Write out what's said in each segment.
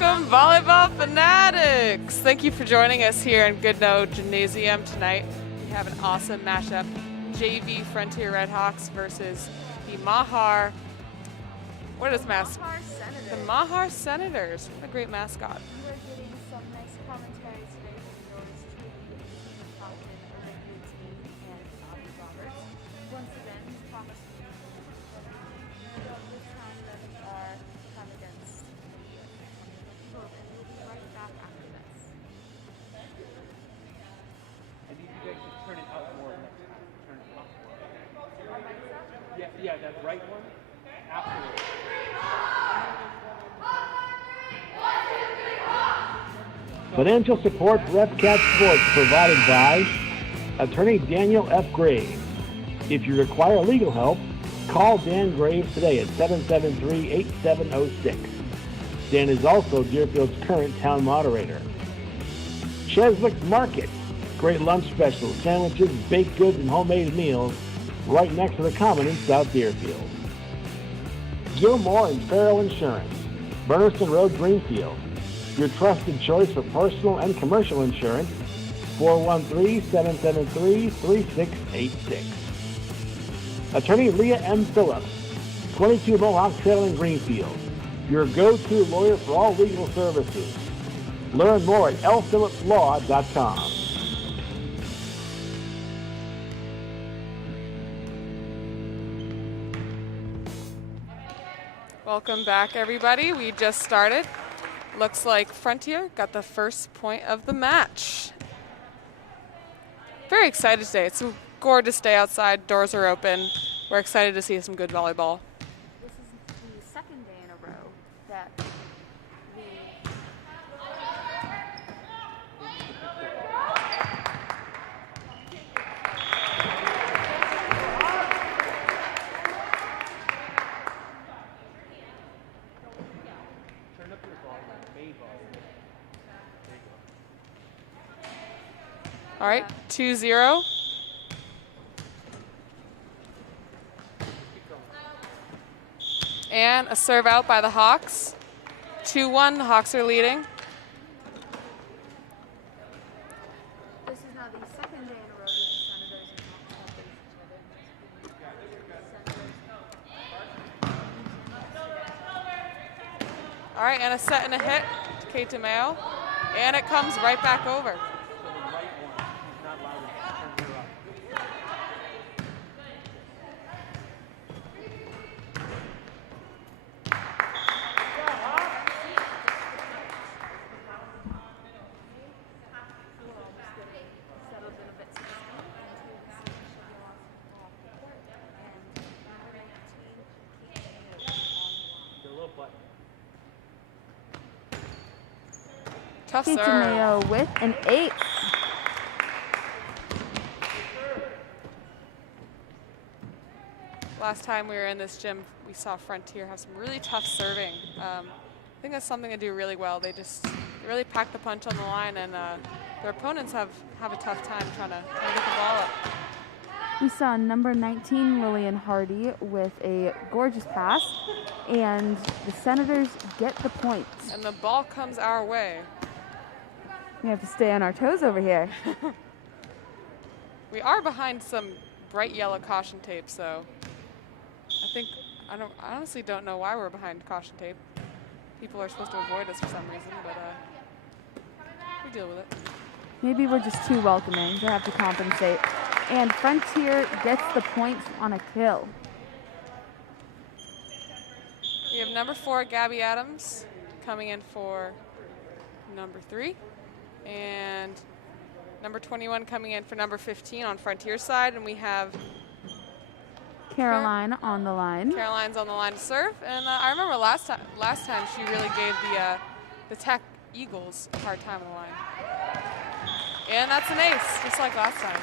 Welcome, volleyball fanatics! Thank you for joining us here in Goodnoe Gymnasium tonight. We have an awesome matchup. JV Frontier Redhawks versus the Mahar. What is mascot? The Mahar Senators. What a great mascot. We're getting some nice commentary today from yours truly, Falcon, Olivia Team, and Bobby Roberts. Once again, Thomas. So this time we are come against the and we'll be right back after this. I need you guys to turn it up more next time. Turn it up more. Yeah, that right one. Afterwards. Financial support for FCAT Sports provided by Attorney Daniel F. Graves. If you require legal help, call Dan Graves today at 773-8706. Dan is also Deerfield's current town moderator. Cheswick Market. Great lunch specials, sandwiches, baked goods, and homemade meals right next to the Common in South Deerfield. Gilmore and Farrell Insurance. Burniston Road, Greenfield. Your trusted choice for personal and commercial insurance, 413-773-3686. Attorney Leah M. Phillips, 22 Mohawk Trail in Greenfield. Your go-to lawyer for all legal services. Learn more at lphillipslaw.com. Welcome back, everybody. We just started. Looks like Frontier got the first point of the match. Very excited today. It's a gorgeous day outside. Doors are open. We're excited to see some good volleyball. This is the second day in a row that we Turn up your volume. Main volume. There you go. All right, 2-0. And a serve out by the Hawks. 2-1, the Hawks are leading. this is now the second day in a row that the Senators and Hawks have faced each other. All right, and a set and a hit to Kate DeMeo. And it comes right back over. So the right one, she's not loud enough. Turn her up. Settled in a bit since The little button. Tough Kate serve. DeMeo with an 8. Last time we were in this gym, we saw Frontier have some really tough serving. I think that's something they do really well. They really pack the punch on the line, and their opponents have a tough time trying to get the ball up. We saw number 19, Lillian Hardy, with a gorgeous pass, and the Senators get the points. And the ball comes our way. We have to stay on our toes over here. We are behind some bright yellow caution tape, so I honestly don't know why we're behind caution tape. People are supposed to avoid us for some reason, but we deal with it. Maybe we're just too welcoming to have to compensate. And Frontier gets the points on a kill. We have number 4, Gabby Adams, coming in for number 3. And number 21 coming in for number 15 on Frontier's side. And we have Caroline on the line. Caroline's on the line to serve. And I remember last time she really gave the Tech Eagles a hard time on the line. And that's an ace, just like last time.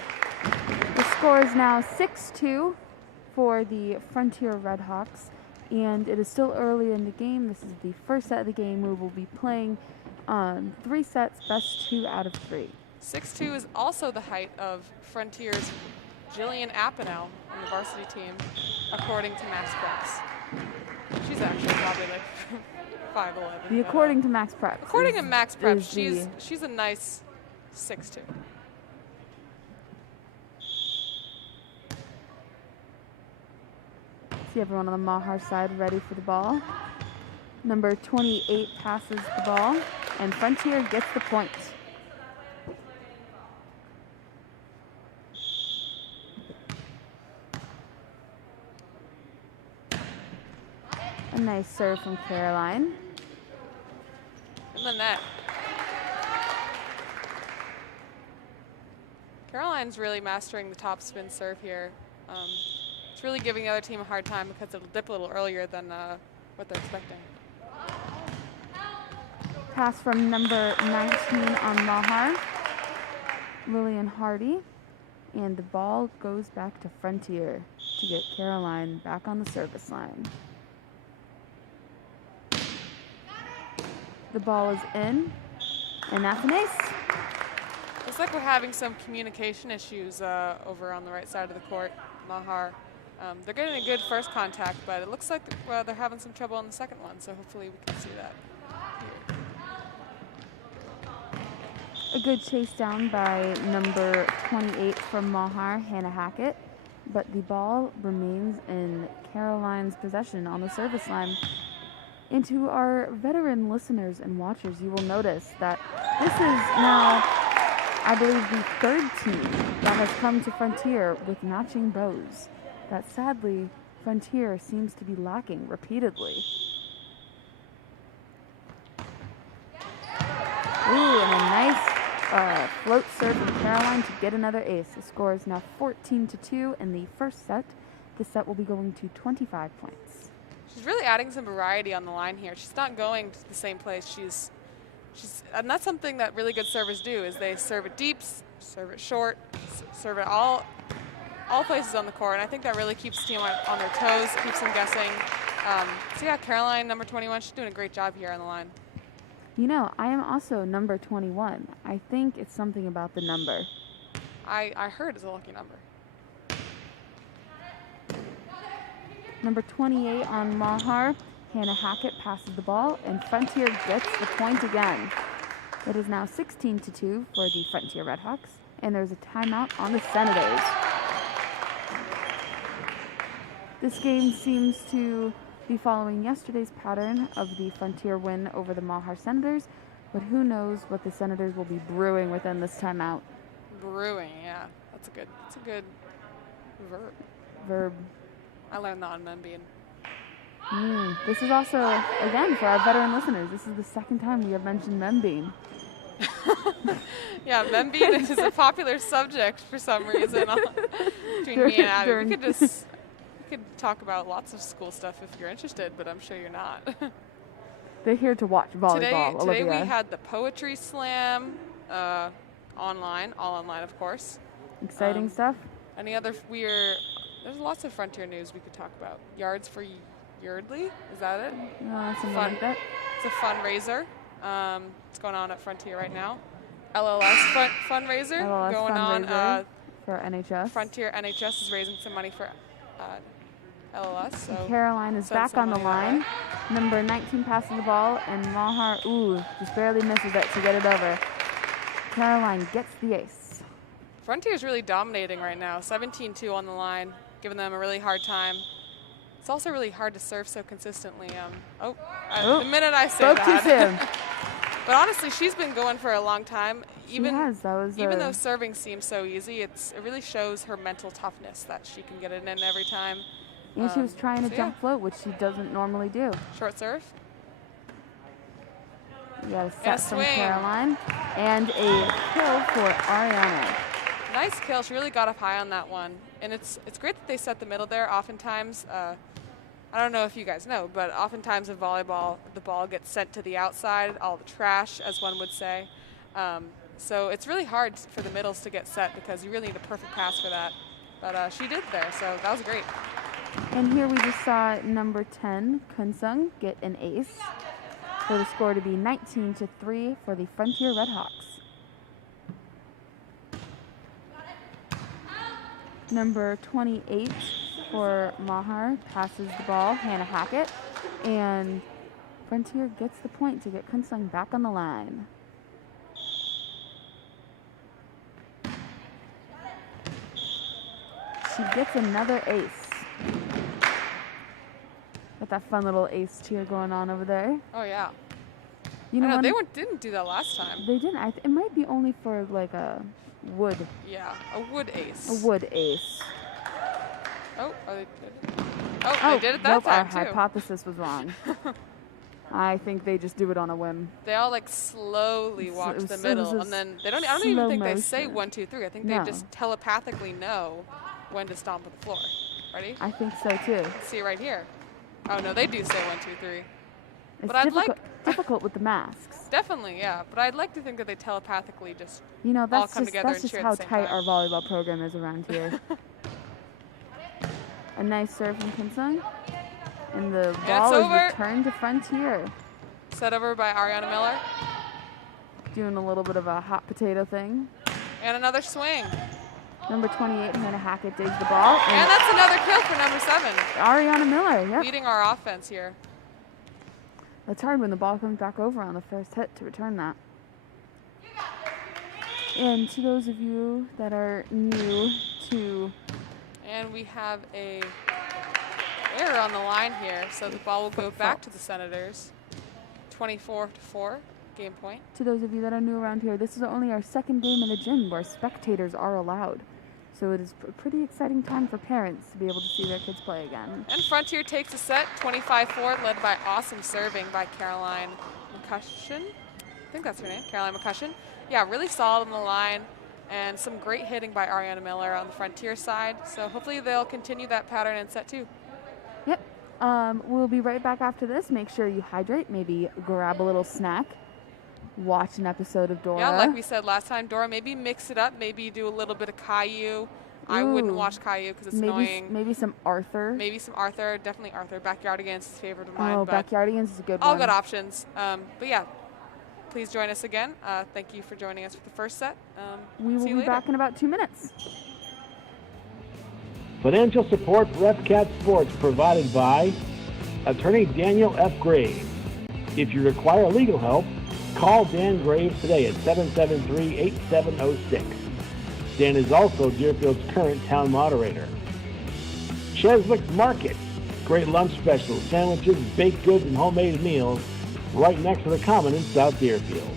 The score is now 6-2 for the Frontier Redhawks. And it is still early in the game. This is the first set of the game. We will be playing 3 sets, best 2 out of 3. 6'2" is also the height of Frontier's Jillian Apanel on the varsity team, according to Mass Specs. She's actually probably like 5'11". The according to Max Prep. According to Max Prep, is she's a nice 6'2". See everyone on the Mahar side ready for the ball. Number 28 passes the ball, and Frontier gets the point. A nice serve from Caroline. In the net. Caroline's really mastering the top spin serve here. It's really giving the other team a hard time because it'll dip a little earlier than what they're expecting. Pass from number 19 on Mahar, Lillian Hardy, and the ball goes back to Frontier to get Caroline back on the service line. The ball is in, and that's an ace. Looks like we're having some communication issues over on the right side of the court, Mahar. They're getting a good first contact, but it looks like they're having some trouble on the second one, so hopefully we can see that here. A good chase down by number 28 from Mahar, Hannah Hackett, but the ball remains in Caroline's possession on the service line. And to our veteran listeners and watchers, you will notice that this is now, I believe, the third team that has come to Frontier with matching bows. That sadly, Frontier seems to be lacking repeatedly. Ooh, and a nice float serve from Caroline to get another ace. The score is now 14-2 in the first set. This set will be going to 25 points. She's really adding some variety on the line here. She's not going to the same place. And that's something that really good servers do, is they serve it deep, serve it short, serve it all places on the court. And I think that really keeps the team on their toes, keeps them guessing. So yeah, Caroline, number 21, she's doing a great job here on the line. You know, I am also number 21. I think it's something about the number. I heard it's a lucky number. Number 28 on Mahar, Hannah Hackett passes the ball, and Frontier gets the point again. It is now 16-2 for the Frontier Redhawks, and there's a timeout on the Senators. This game seems to be following yesterday's pattern of the Frontier win over the Mahar Senators, but who knows what the Senators will be brewing within this timeout. Brewing, yeah. That's a good Verb. I learned that on Membean. This is also, again, for our veteran listeners, this is the second time we have mentioned Membean. Yeah, Membean is a popular subject for some reason between me and Abby. We could talk about lots of school stuff if you're interested, but I'm sure you're not. They're here to watch volleyball. Today we had the poetry slam online, all online, of course. Exciting stuff. Any other there's lots of Frontier news we could talk about. Yards for Yardley, is that it? Something like that. It's a fundraiser. It's going on at Frontier right now. LLS fundraiser going on for NHS. Frontier NHS is raising some money for LLS. So Caroline is back on the line. Number 19 passes the ball, and Mahar, just barely misses it to get it over. Caroline gets the ace. Frontier is really dominating right now. 17-2 on the line, giving them a really hard time. It's also really hard to serve so consistently. The minute I say that. But honestly, she's been going for a long time. Even though serving seems so easy, it really shows her mental toughness that she can get it in every time. And she was trying to jump float, which she doesn't normally do. Short serve. We got a set from Caroline. And a kill for Ariana. Nice kill. She really got up high on that one. And it's great that they set the middle there. Oftentimes, I don't know if you guys know, but oftentimes in volleyball, the ball gets sent to the outside, all the trash, as one would say. So it's really hard for the middles to get set because you really need a perfect pass for that. But she did there, so that was great. And here we just saw number 10, Kunsung, get an ace for the score to be 19-3 for the Frontier Redhawks. Number 28 for Mahar passes the ball, Hannah Hackett, and Frontier gets the point to get Kunsung back on the line. She gets another ace. Got that fun little ace cheer going on over there. Oh yeah. You know, I know, when they didn't do that last time. they didn't. It might be only for like a wood. Yeah, a wood ace. A wood ace. Oh, they did it. Oh, they did it that nope, time our too. hypothesis was wrong. I think they just do it on a whim. They all like slowly walk to the it middle, was and then they don't. I don't even slow think they say motion. 1, 2, 3. I think No. they just telepathically know when to stomp on the floor. Ready? I think so too. See right here. Oh no, they do say 1, 2, 3. It's But I'd difficult, like- difficult with the masks. Definitely, yeah. But I'd like to think that they telepathically just. You know, that's come just together and that's just cheer at how the same tight time. our volleyball program is around here. A nice serve from Kunsung, and the ball is over. returned to Frontier. Set over by Ariana Miller. Doing a little bit of a hot potato thing. And another swing. Number 28, Hannah Hackett digs the ball. And that's another kill for number 7. Ariana Miller, yep. Leading our offense here. It's hard when the ball comes back over on the first hit to return that. And to those of you that are new to... And we have a error on the line here, so the ball will go back to the Senators. 24-4, game point. To those of you that are new around here, this is only our second game in the gym where spectators are allowed. So it is a pretty exciting time for parents to be able to see their kids play again. And Frontier takes a set, 25-4, led by awesome serving by Caroline McCushion. I think that's her name, Caroline McCushion. Yeah, really solid on the line, and some great hitting by Ariana Miller on the Frontier side. So hopefully they'll continue that pattern in set 2. Yep. We'll be right back after this. Make sure you hydrate, maybe grab a little snack, watch an episode of Dora. Yeah, like we said last time, Dora, maybe mix it up, maybe do a little bit of Caillou. I wouldn't Ooh. watch Caillou because it's maybe, annoying. Maybe some Arthur. Maybe some Arthur, definitely Arthur. Backyardigans is a favorite of mine. Oh, but Backyardigans is a good all one. good options. But yeah, please join us again. Thank you for joining us for the first set. We will see you be later. back in about 2 minutes. Financial support for FCAT Sports provided by Attorney Daniel F. Graves. If you require legal help, call Dan Graves today at 773-8706. Dan is also Deerfield's current town moderator. Cheswick Market. Great lunch specials, sandwiches, baked goods, and homemade meals right next to the Common in South Deerfield.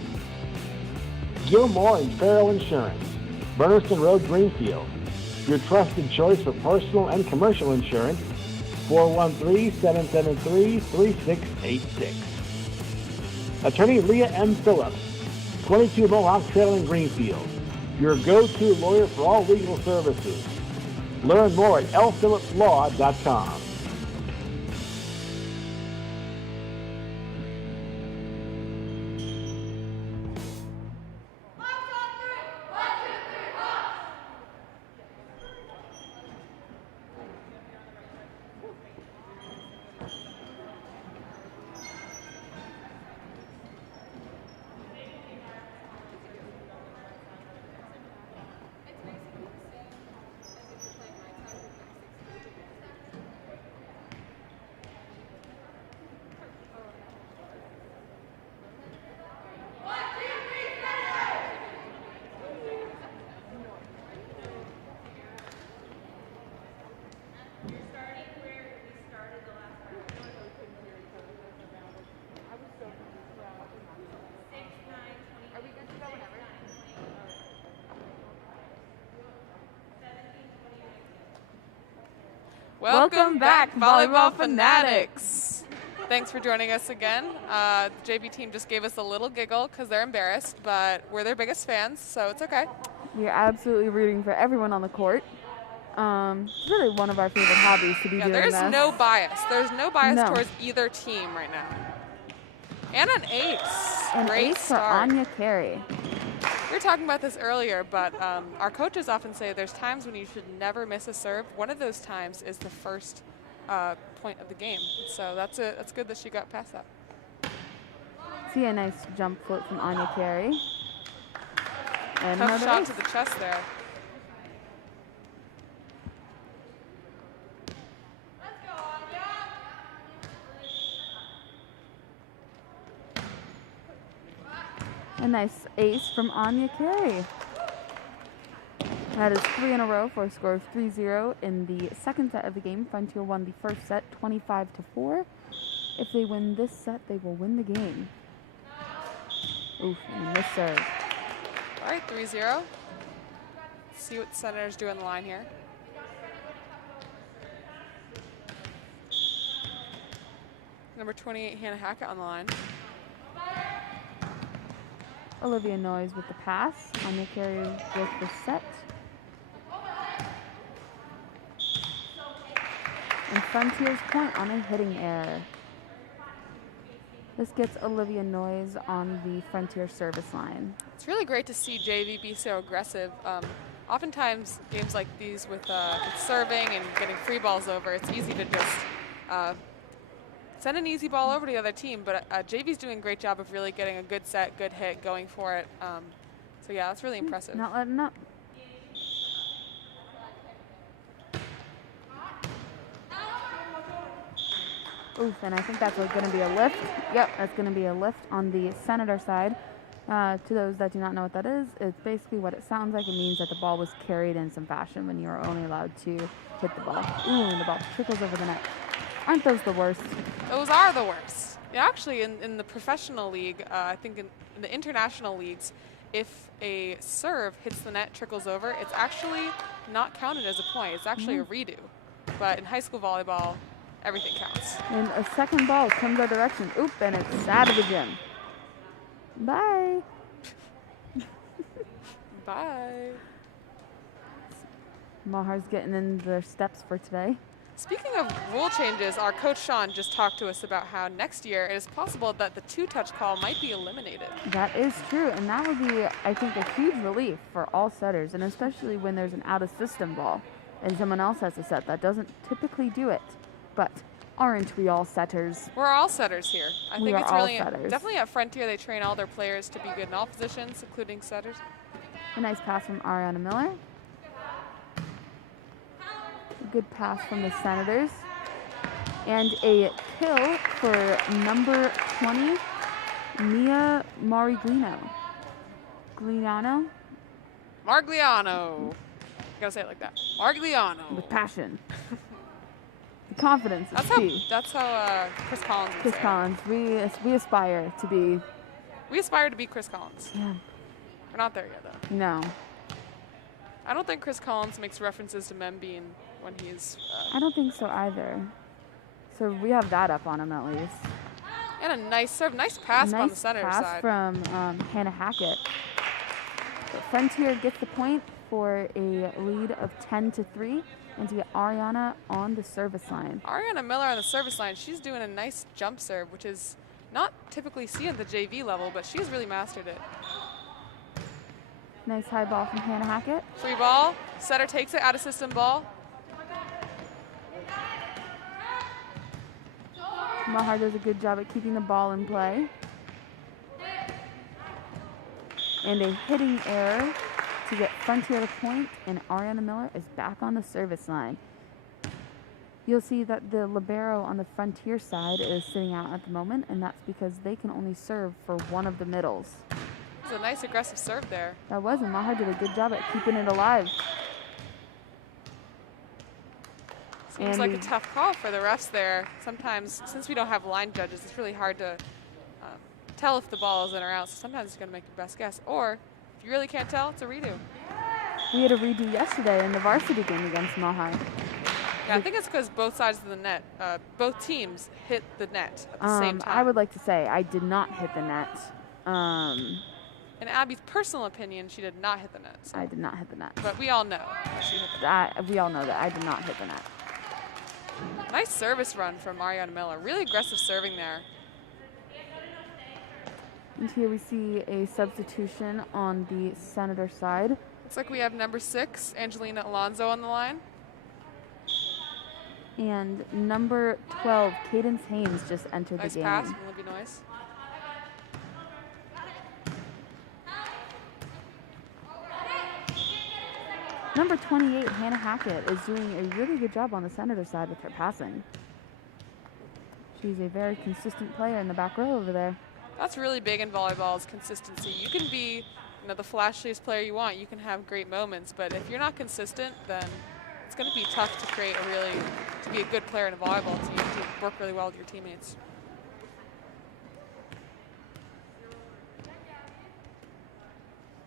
Gilmore and Farrell Insurance. Burniston Road, Greenfield. Your trusted choice for personal and commercial insurance. 413-773-3686. Attorney Leah M. Phillips. 22 Mohawk Trail in Greenfield. Your go-to lawyer for all legal services. Learn more at lphillipslaw.com. Welcome back, Volleyball Fanatics. Thanks for joining us again. The JV team just gave us a little giggle because they're embarrassed, but we're their biggest fans, so it's okay. We are absolutely rooting for everyone on the court. It's really one of our favorite hobbies to be Yeah, doing there's this. no bias. There's no bias No. towards either team right now. And an ace. An Great ace for start. Anya Carey. We were talking about this earlier, but our coaches often say there's times when you should never miss a serve. One of those times is the first point of the game. So that's good that she got past that. See a nice jump float from Anya Carey. And Tough another shot ace. to the chest there. A nice ace from Anya Carey. That is 3 in a row for a score of 3-0 in the second set of the game. Frontier won the first set 25-4. If they win this set, they will win the game. Oof, and a missed serve. All right, 3-0. See what the Senators do on the line here. Number 28, Hannah Hackett on the line. Olivia Noyes with the pass. Anya Carey with the set. And Frontier's point on a hitting error. This gets Olivia Noyes on the Frontier service line. It's really great to see JV be so aggressive. Oftentimes, games like these with serving and getting free balls over, it's easy to just send an easy ball over to the other team. But JV's doing a great job of really getting a good set, good hit, going for it. So yeah, that's really impressive. Not letting up. Oof, and I think that's going to be a lift. Yep, that's going to be a lift on the Senator side. To those that do not know what that is, it's basically what it sounds like. It means that the ball was carried in some fashion when you are only allowed to hit the ball. Ooh, and the ball trickles over the net. Aren't those the worst? Those are the worst. Yeah, actually, in the professional league, I think in the international leagues, if a serve hits the net, trickles over, it's actually not counted as a point. It's actually a redo. But in high school volleyball, everything counts. And a second ball comes our direction. Oop, and it's out of the gym. Bye. Bye. Mahar's getting in their steps for today. Speaking of rule changes, our coach Sean just talked to us about how next year it is possible that the two-touch call might be eliminated. That is true, and that would be, I think, a huge relief for all setters, and especially when there's an out-of-system ball and someone else has a set. That doesn't typically do it, but aren't we all setters? We're all setters here. I We think are it's all really setters. definitely at Frontier they train all their players to be good in all positions, including setters. A nice pass from Ariana Miller. A good pass from the Senators. And a kill for number 20, Mia Marigliano. Margliano. Gotta say it like that. Margliano. With passion. The confidence is key. That's how Chris Collins would Chris say it. Collins, we aspire to be. We aspire to be Chris Collins. Yeah. We're not there yet, though. No. I don't think Chris Collins makes references to Membean when he's... I don't think so either. So we have that up on him at least. And a nice serve. Nice pass on the center Nice pass side. from Hannah Hackett. But Frontier gets the point for a lead of 10-3, and to get Ariana on the service line. Ariana Miller on the service line. She's doing a nice jump serve, which is not typically seen at the JV level, but she's really mastered it. Nice high ball from Hannah Hackett. Free ball. Setter takes it. Out of system ball. Mahar does a good job at keeping the ball in play. And a hitting error to get Frontier the point, and Ariana Miller is back on the service line. You'll see that the libero on the Frontier side is sitting out at the moment, and that's because they can only serve for one of the middles. It's a nice aggressive serve there. That was, and Mahar did a good job at keeping it alive. Seems like a tough call for the refs there. Sometimes, since we don't have line judges, it's really hard to tell if the ball is in or out. So sometimes you're going to make your best guess. Or, if you really can't tell, it's a redo. We had a redo yesterday in the varsity game against Mahar. Yeah, I think it's because both sides of the net, both teams hit the net at the same time. I would like to say I did not hit the net. In Abby's personal opinion, she did not hit the net. So. I did not hit the net. But we all know that she hit the net. We all know that I did not hit the net. Nice service run from Mariana Miller. Really aggressive serving there. And here we see a substitution on the Senator side. Looks like we have number 6, Angelina Alonso, on the line. And number 12, Cadence Haynes, just entered the game. Nice pass from Libby Noyes. Number 28, Hannah Hackett, is doing a really good job on the Senator side with her passing. She's a very consistent player in the back row over there. That's really big in volleyball is consistency. You can be, you know, the flashiest player you want. You can have great moments, but if you're not consistent, then it's going to be tough to create to be a good player in a volleyball team, to work really well with your teammates.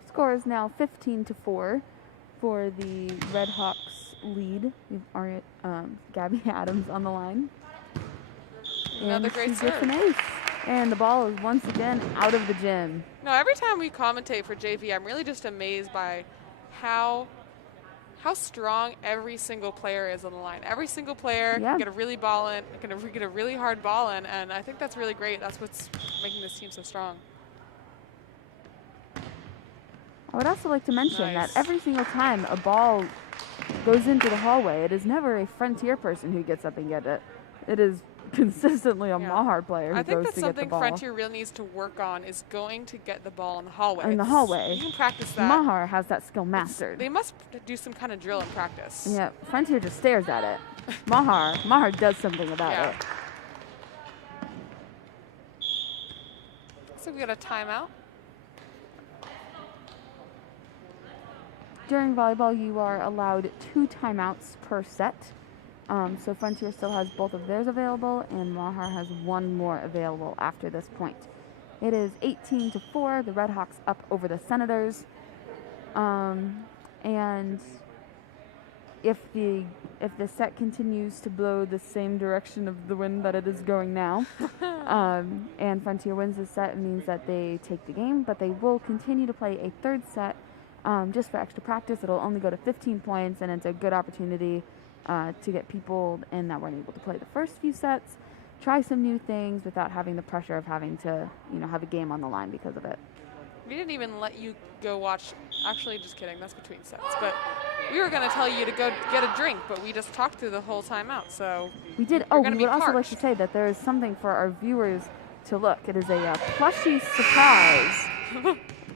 Score is now 15-4 for the Red Hawks lead. We have Gabby Adams on the line. Another great she serve. gets an ace. And the ball is once again out of the gym. No, every time we commentate for JV, I'm really just amazed by how strong every single player is on the line. Every single player can get a really get a really hard ball in, and I think that's really great. That's what's making this team so strong. I would also like to mention that every single time a ball goes into the hallway, it is never a Frontier person who gets up and gets it. It is consistently a Mahar player who goes to get the ball. I think that's something Frontier really needs to work on, is going to get the ball in the hallway. In the hallway. You can practice that. Mahar has that skill mastered. They must do some kind of drill in practice. Yeah, Frontier just stares at it. Mahar does something about it. So we got a timeout. During volleyball, you are allowed 2 timeouts per set. So Frontier still has both of theirs available, and Mahar has 1 more available after this point. It is 18-4. The Red Hawks up over the Senators. And if the set continues to blow the same direction of the wind that it is going now, and Frontier wins the set, it means that they take the game, but they will continue to play a 3rd set just for extra practice. It'll only go to 15 points, and it's a good opportunity to get people in that weren't able to play the first few sets, try some new things without having the pressure of having to, have a game on the line because of it. We didn't even let you go watch. Actually, just kidding. That's between sets. But we were going to tell you to go get a drink, but we just talked through the whole time out. So we did. We would also like to say that there is something for our viewers to look. It is a plushie surprise.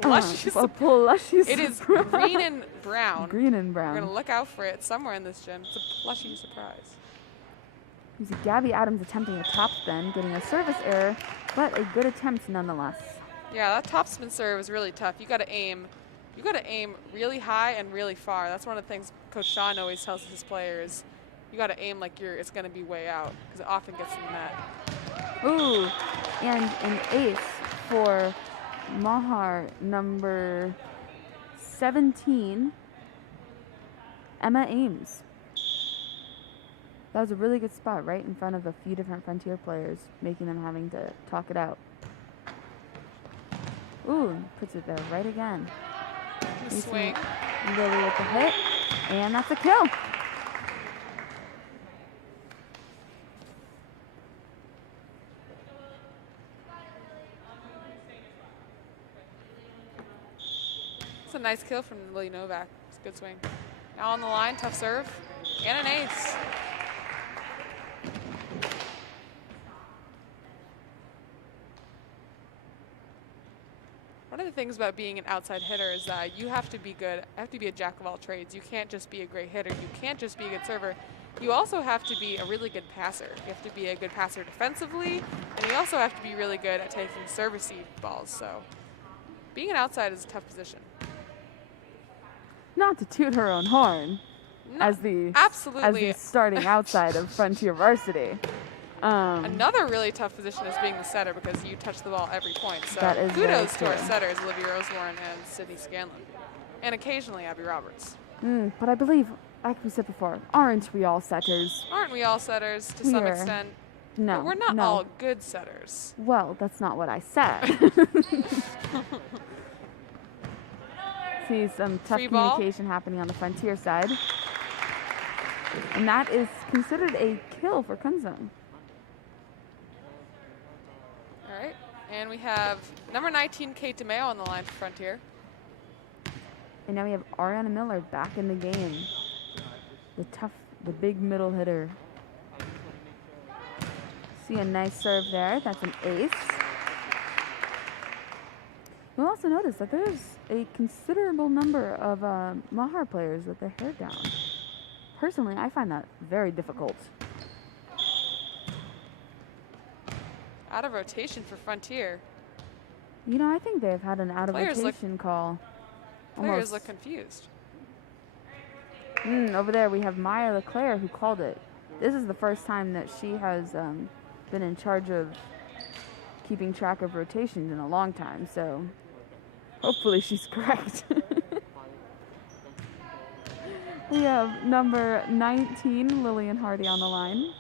It is green and brown. Green and brown. We're going to look out for it somewhere in this gym. It's a plushie surprise. You see Gabby Adams attempting a topspin, getting a service error, but a good attempt nonetheless. Yeah, that topspin serve is really tough. You got to aim really high and really far. That's one of the things Coach Sean always tells his players. You got to aim like it's going to be way out, because it often gets in the net. Ooh, and an ace for Mahar, number 17, Emma Ames. That was a really good spot right in front of a few different Frontier players, making them having to talk it out. Ooh, puts it there right again. Swing. Lily with the hit, and that's a kill. It's a nice kill from Lily Novak. It's a good swing. Now on the line, tough serve, and an ace. One of the things about being an outside hitter is that you have to be good. Have to be a jack of all trades. You can't just be a great hitter. You can't just be a good server. You also have to be a really good passer. You have to be a good passer defensively, and you also have to be really good at taking service-y balls. So being an outside is a tough position. Not to toot her own horn, as the starting outside of Frontier varsity. Another really tough position is being the setter, because you touch the ball every point. So kudos to our setters, Olivia Rosewarren and Sydney Scanlon, and occasionally Abby Roberts. But I believe, like we said before, aren't we all setters? Aren't we all setters to some extent? No. But we're not all good setters. Well, that's not what I said. See some tough communication happening on the Frontier side. And that is considered a kill for Kunzung. All right, and we have number 19, Kate DeMeo, on the line for Frontier. And now we have Ariana Miller back in the game. The big middle hitter. See a nice serve there. That's an ace. You'll also notice that there's a considerable number of Mahar players with their hair down. Personally, I find that very difficult. Out of rotation for Frontier. You know, I think they've had an out of Players look- rotation call. Players look confused. Over there we have Maya LeClaire who called it. This is the first time that she has been in charge of keeping track of rotations in a long time, so hopefully she's correct. We have number 19, Lillian Hardy, on the line.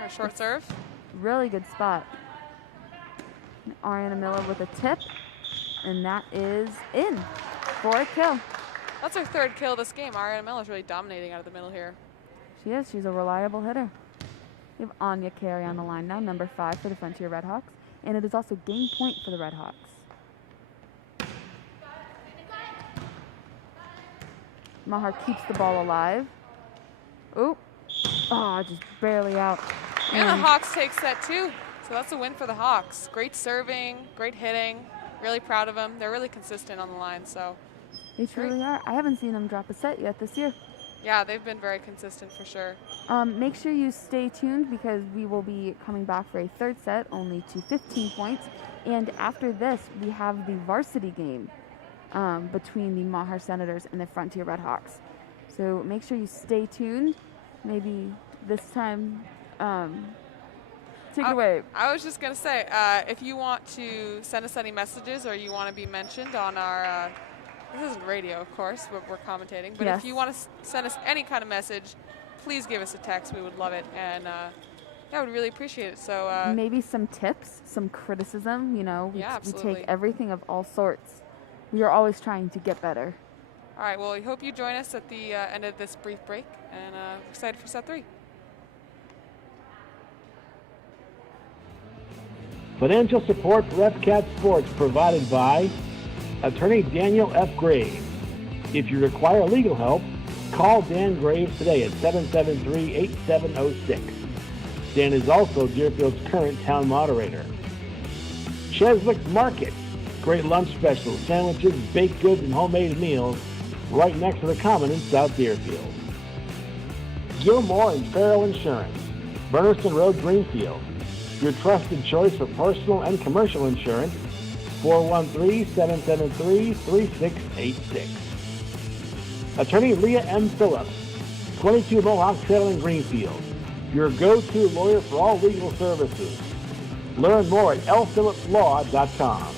Our short serve. Really good spot. Ariana Miller with a tip, and that is in for a kill. That's her third kill this game. Ariana Miller's really dominating out of the middle here. She is. She's a reliable hitter. We have Anya Carey on the line now, number 5 for the Frontier Redhawks, and it is also game point for the Redhawks. Mahar keeps the ball alive. Oh, just barely out. And the Hawks take set 2. So that's a win for the Hawks. Great serving, great hitting. Really proud of them. They're really consistent on the line, so. They truly are. I haven't seen them drop a set yet this year. Yeah, they've been very consistent for sure. Make sure you stay tuned because we will be coming back for a third set, only to 15 points. And after this, we have the varsity game between the Mahar Senators and the Frontier Redhawks. So make sure you stay tuned. Maybe this time, take it away. I was just going to say, if you want to send us any messages or you want to be mentioned on our, this isn't radio, of course, we're commentating, but Yes. if you want to send us any kind of message, please give us a text. We would love it. And yeah, we'd really appreciate it. So maybe some tips, some criticism, you know. Yeah, we absolutely. take everything of all sorts. We are always trying to get better. all right, well, we hope you join us at the end of this brief break, and excited for set 3. Financial support for FCAT Sports provided by Attorney Daniel F. Graves. If you require legal help, call Dan Graves today at 773-8706. Dan is also Deerfield's current town moderator. Cheswick's Market. Great lunch specials, sandwiches, baked goods, and homemade meals right next to the Common in South Deerfield. Gilmore and Farrell Insurance. Berniston Road, Greenfield. Your trusted choice for personal and commercial insurance. 413-773-3686. Attorney Leah M. Phillips. 22 Mohawk Trail in Greenfield. Your go-to lawyer for all legal services. Learn more at lphillipslaw.com.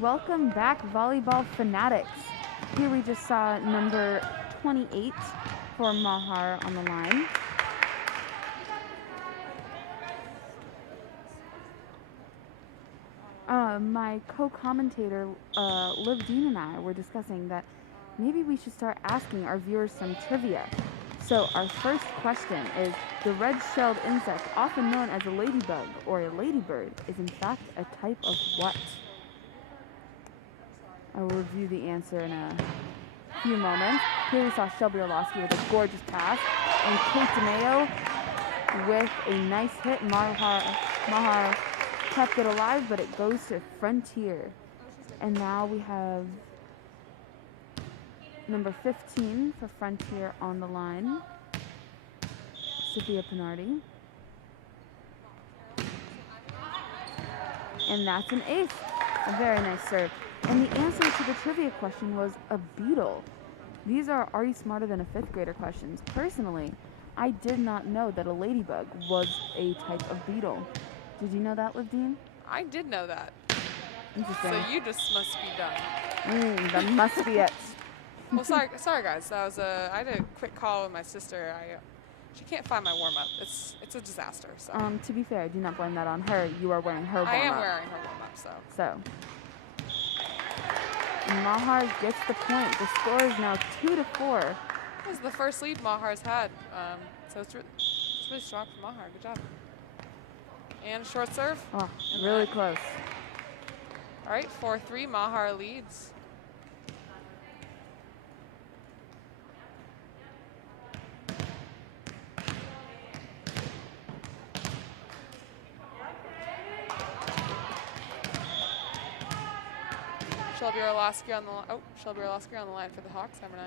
Welcome back, volleyball fanatics. Here we just saw number 28 for Mahar on the line. My co-commentator, Liv Dean, and I were discussing that maybe we should start asking our viewers some trivia. So our first question is, the red-shelled insect, often known as a ladybug or a ladybird, is in fact a type of what? I will review the answer in a few moments. Here we saw Shelby Orlowski with a gorgeous pass, and Kate DeMayo with a nice hit. Mahar kept it alive, but it goes to Frontier. And now we have number 15 for Frontier on the line, Sophia Pinardi. And that's an ace. A very nice serve. And the answer to the trivia question was a beetle. These are already smarter than a fifth grader questions. Personally, I did not know that a ladybug was a type of beetle. Did you know that, Livdeen? I did know that. Interesting. So you just must be done. That must be it. Well, sorry guys. That was I had a quick call with my sister. She can't find my warm up. It's a disaster. So. To be fair, do not blame that on her. You are wearing her warm up. I am wearing her warm up. So. Mahar gets the point. The score is now 2-4. This is the first lead Mahar's had. So it's really strong for Mahar. Good job. And short serve. Oh, really close. All right, 4-3. Mahar leads. Shelby Orlowski on the line. Oh, Shelby Orlowski on the line for the Hawks, number 9.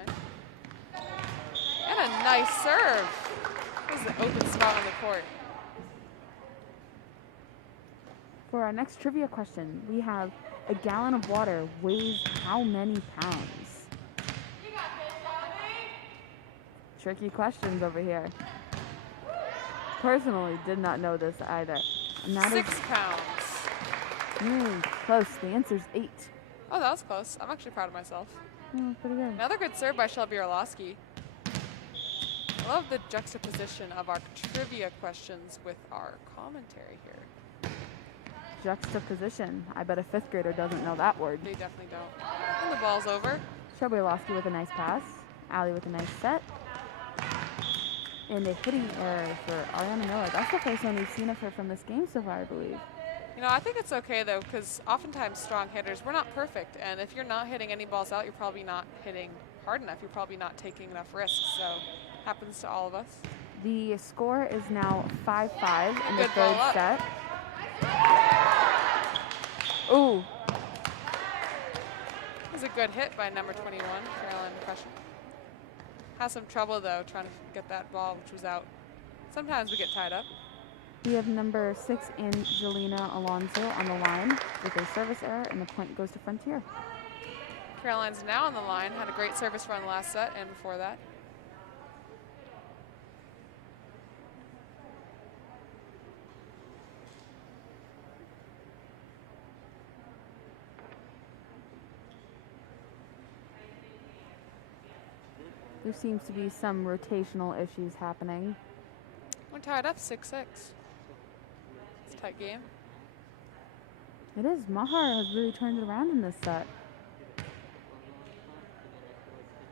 And a nice serve. This is an open spot on the court. For our next trivia question, we have a gallon of water weighs how many pounds? Tricky questions over here. Personally, did not know this either. And that 6 pounds. Close. The answer's 8. Oh, that was close. I'm actually proud of myself. Pretty good. Another good serve by Shelby Orlowski. I love the juxtaposition of our trivia questions with our commentary here. Juxtaposition. I bet a fifth grader doesn't know that word. They definitely don't. And the ball's over. Shelby Orlowski with a nice pass. Allie with a nice set. And a hitting error for Ariana Miller. That's the first one we've seen of her from this game so far, I believe. You know, I think it's okay, though, because oftentimes strong hitters, we're not perfect. And if you're not hitting any balls out, you're probably not hitting hard enough. You're probably not taking enough risks. So happens to all of us. The score is now 5-5 in the Good third ball up. set. Ooh. It was a good hit by number 21, Caroline Crushing. Has some trouble, though, trying to get that ball, which was out. Sometimes we get tied up. We have number 6, Angelina Alonso, on the line with a service error, and the point goes to Frontier. Caroline's now on the line. Had a great service run last set and before that. There seems to be some rotational issues happening. We're tied up 6-6. It's a tight game. It is. Mahar has really turned it around in this set.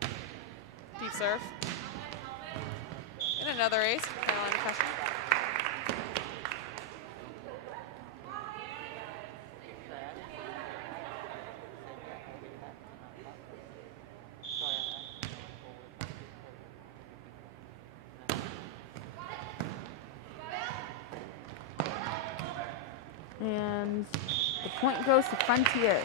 Deep serve. And another ace for Carolina Crushing. And the point goes to Frontier.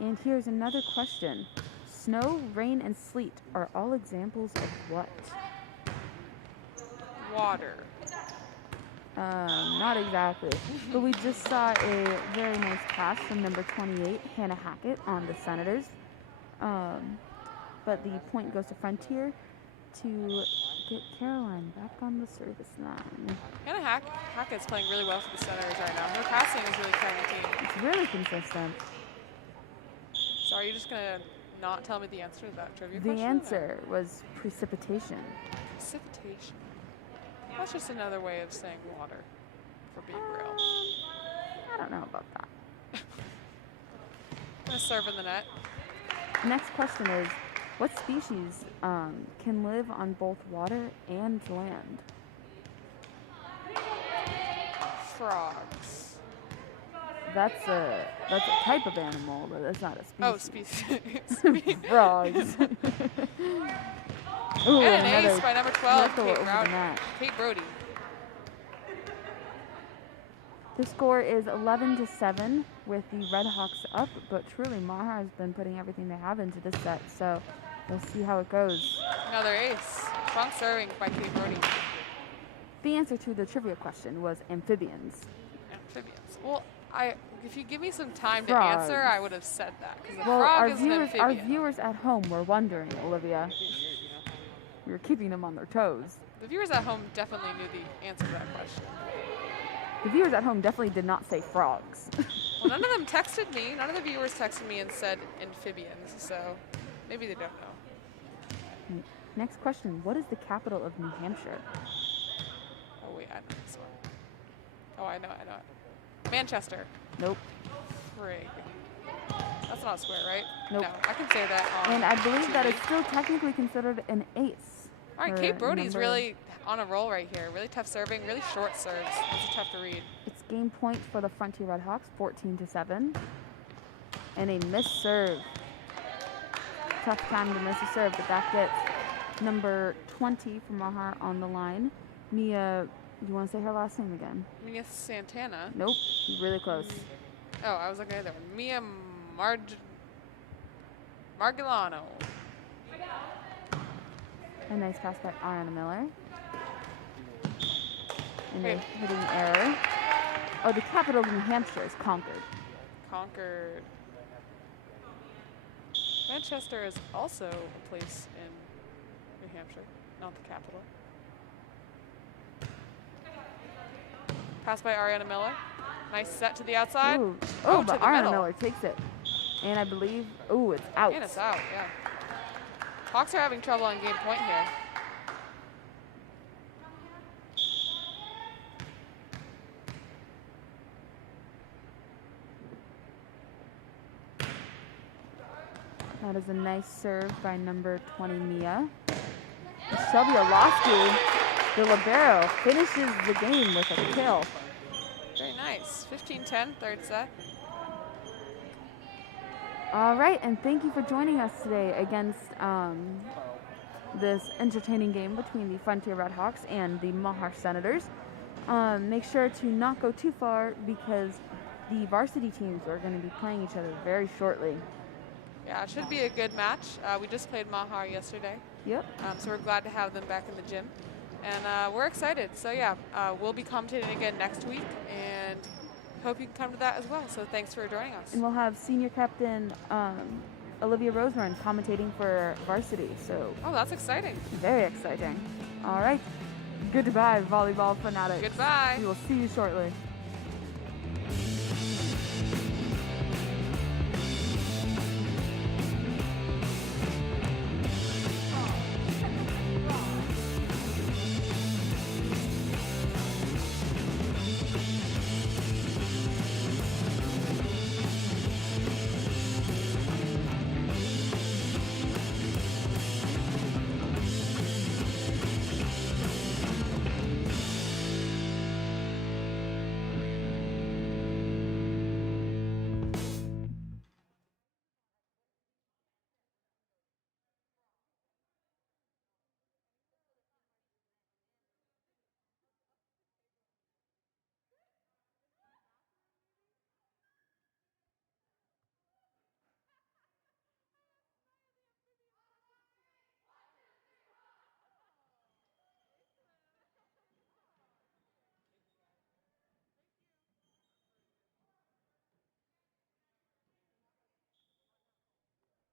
And here's another question. Snow, rain, and sleet are all examples of what? Water. Not exactly. But we just saw a very nice pass from number 28, Hannah Hackett, on the Senators. But the point goes to Frontier to get Caroline back on the service line. Hannah Hackett's playing really well for the Senators right now. Her passing is really carrying the team. It's really consistent. So are you just going to not tell me the answer to that trivia The question? answer was precipitation. Precipitation. That's just another way of saying water, for being real. I don't know about that. Gonna serve in the net. Next question is, what species can live on both water and land? Frogs. That's a type of animal, but that's not a species. Oh, species. Frogs. Ooh, And an another ace by number 12, trickle Kate, over the net. Kate Brody. The score is 11-7 with the Red Hawks up, but truly Mahar has been putting everything they have into this set, so we'll see how it goes. Another ace. Strong serving by Kate Brody. The answer to the trivia question was amphibians. Amphibians. Well, if you give me some time Frogs. to answer, I would have said that. Because the Well, frog our is an viewers, our amphibian. viewers at home were wondering, Olivia. We were keeping them on their toes. The viewers at home definitely knew the answer to that question. The viewers at home definitely did not say frogs. Well, none of them texted me. None of the viewers texted me and said amphibians, so maybe they don't know. Next question, what is the capital of New Hampshire? Oh, wait, I know this one. Oh, I know it. Manchester. Nope. Frig. That's not a square, right? Nope. No, I can say that on And I believe that TV. it's still technically considered an ace. All right, for Kate Brody's number- really on a roll right here. Really tough serving, really short serves. This is tough to read. It's game point for the Frontier Red Hawks, 14-7. And a missed serve. Tough time to miss a serve, but that gets number 20 for Mahar on the line. Mia, you want to say her last name again? Mia Santana. Nope, really close. Oh, I was looking at the other one. Mia Margilano. A nice pass by Ariana Miller. And a Wait. hitting error. Oh, the capital of New Hampshire is Concord. Concord. Manchester is also a place in New Hampshire, not the capital. Pass by Ariana Miller. Nice set to the outside. Ooh. Oh, Oh, to but the Ariana middle. Miller takes it. And I believe, ooh, it's out. And it's out, yeah. Hawks are having trouble on game point here. That is a nice serve by number 20, Mia. Shelby Orlowski, the libero, finishes the game with a kill. Very nice. 15-10, third set. All right, and thank you for joining us today against this entertaining game between the Frontier Red Hawks and the Mahar Senators. Make sure to not go too far because the varsity teams are going to be playing each other very shortly. Yeah, it should be a good match. We just played Mahar yesterday, Yep. so we're glad to have them back in the gym. And we're excited. So yeah, we'll be commentating again next week, and hope you can come to that as well. So thanks for joining us. And we'll have senior captain Olivia Rosemary commentating for varsity. So Oh, that's exciting. very exciting. All right. Goodbye, volleyball fanatics. Goodbye. We will see you shortly.